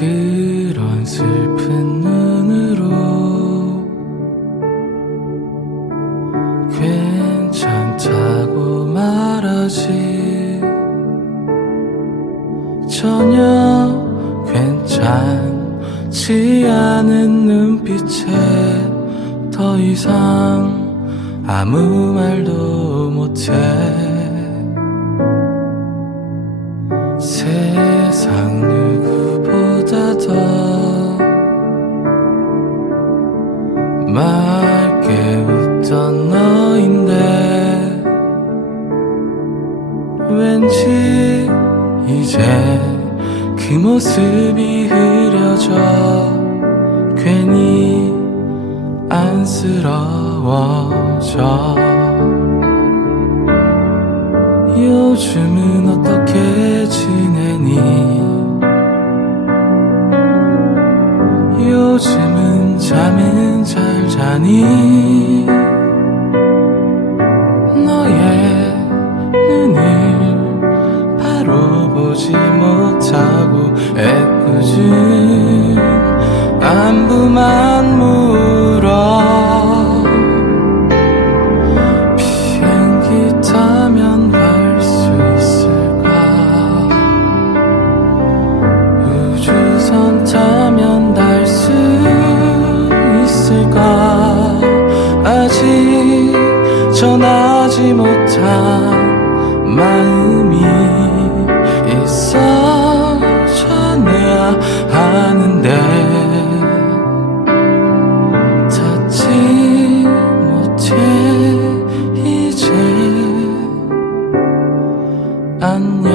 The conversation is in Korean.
그런 슬픈 눈으로 괜찮다고 말하지. 전혀 괜찮지 않은 눈빛에 더 이상 아무 말도 못해. 더 맑게 웃던 너인데 왠지 이제 그 모습이 흐려져 괜히 안쓰러워져. 요즘은 어떻게 요즘은 잠은 잘 자니 전하지 못한 마음이 있어 전해야 하는데 닿지 못해 이제 안녕.